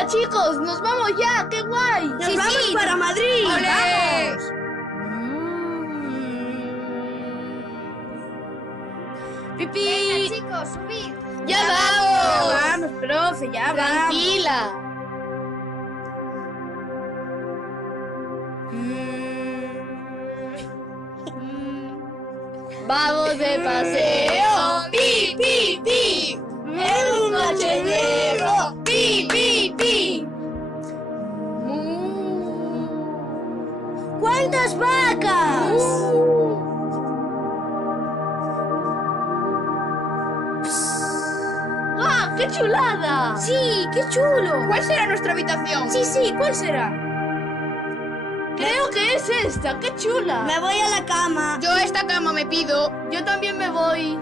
Venga, chicos, nos vamos ya. ¡Qué guay! ¡Nos vamos para Madrid! ¡Ole! ¡Vamos! ¡Pipí! Venga, chicos, subid. ¡Ya Ya vamos! vamos, profe, ya vamos. Tranquila. Vamos de paseo. ¡Pi, pi, pi! En un coche negro. ¡Pi, pi, pi! ¿Cuántas vacas? ¡Ah, qué chulada! Sí, qué chulo. ¿Cuál será nuestra habitación? Sí, ¿cuál será? Creo que es esta. ¡Qué chula! Me voy a la cama. Yo a esta cama me pido. Yo también me voy.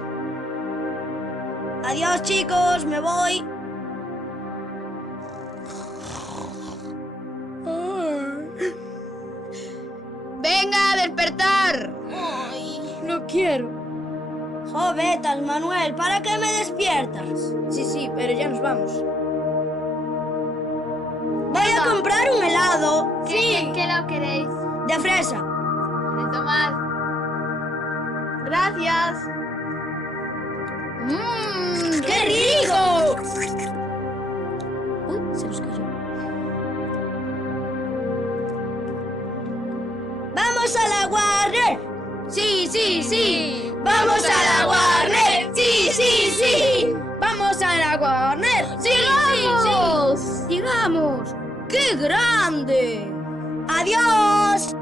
Adiós, chicos, me voy. ¡Venga, a despertar! No quiero. Jovetas, Manuel, ¿para qué me despiertas? Sí, pero ya nos vamos. Voy a comprar un helado ¿Qué lo queréis? de fresa. De tomar. Gracias. ¡Qué rico! Uy, se nos cayó. ¡Vamos a la Warner! Sí. ¡Vamos a la Warner! ¡Sí! ¡Vamos a la Warner! ¡Sigamos! ¡Sigamos! ¡Qué grande! ¡Adiós!